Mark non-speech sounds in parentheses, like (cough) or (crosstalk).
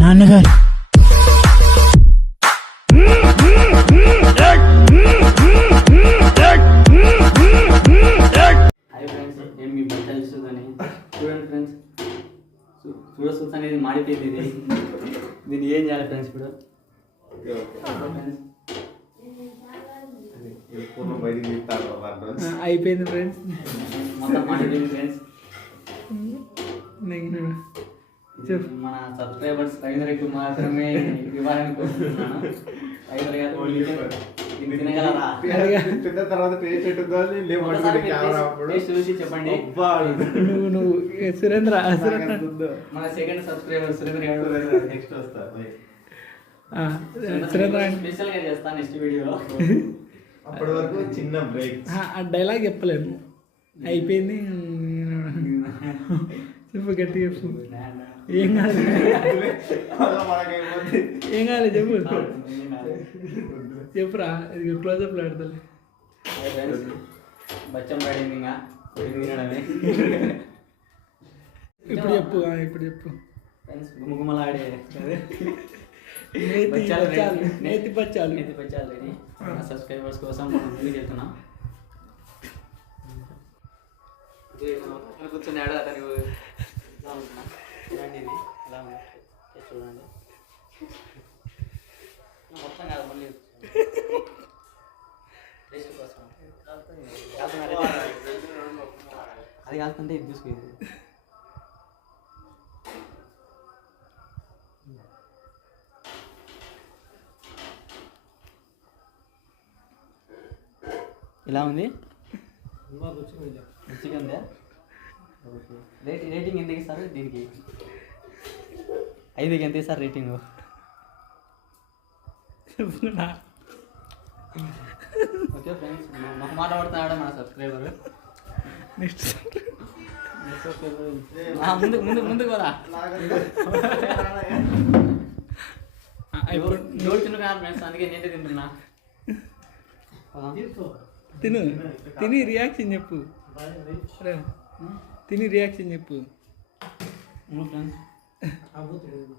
నాన్నగారు. బట్ట ఇస్తుందని? చూడండి ఫ్రెండ్స్. చూడ చూస్తా అనేది మాడిపోయింది ఇది. దీన్ని ఏం చేయాలి ఫ్రెండ్స్ ఇప్పుడు? ఫ్రెండ్స్. అయిపోయింది ఫ్రెండ్స్. మొత్తం మాడిపోయింది ఫ్రెండ్స్. మన సబ్స్క్రైబర్స్ రవీంద్రకి మాత్రమే ఇవ్వాలని కోరుకుంటున్నాను చూసి చెప్పండి. అబ్బా. నువ్వు నువ్వు సురేంద్ర. మన సెకండ్ సబ్స్క్రైబర్ సురేంద్ర నెక్స్ట్ వస్తా సురేంద్ర స్పెషల్గా చేస్తాను నెక్స్ట్ వీడియోలో అప్పటి వరకు చిన్న బ్రేక్ ఆ, ఆ డైలాగ్ చెప్పలేను. అయిపోయింది. (laughs) చెప్పు గట్టి చెప్పు. ఏం కాదు. ఏం కాదు చెప్పు. చెప్పురా ఇది క్లోజప్ ఆడతలే బచ్చం పడింది ఇంకా ఇప్పుడు చెప్పు ఇప్పుడు చెప్పు. ఫ్రెండ్స్ గుమగుమలాడే నేతి బచ్చాలు నేతి బచ్చాలు. నేతి సబ్స్క్రైబర్స్ కోసం మనం ముందుకు కూర్చొని ఆడ అతను ఉంది చూడండి. మొత్తం కాదు మళ్ళీ. అది కాకుంటే ఇది తీసుకుంది ఇలా ఉంది? రుచిగా ఉందా రేటింగ్ ఎంత ఇస్తారు దీనికి? ఐదుకి ఎంత ఇస్తారు రేటింగ్. ఓకే ఫ్రెండ్స్ మాకు మాట్లాడుతున్నాడు మన సబ్స్క్రైబర్ నెక్స్ట్ ముందు ముందు ముందు కదా ఇప్పుడు నోరు తింటున్నాను ఫ్రెండ్స్ అందుకే నేనే తింటున్నా తిను తిని రియాక్షన్ చెప్పు. తిని రియాక్షన్ చెప్పు ఫ్రెండ్స్ Hablo otro idioma.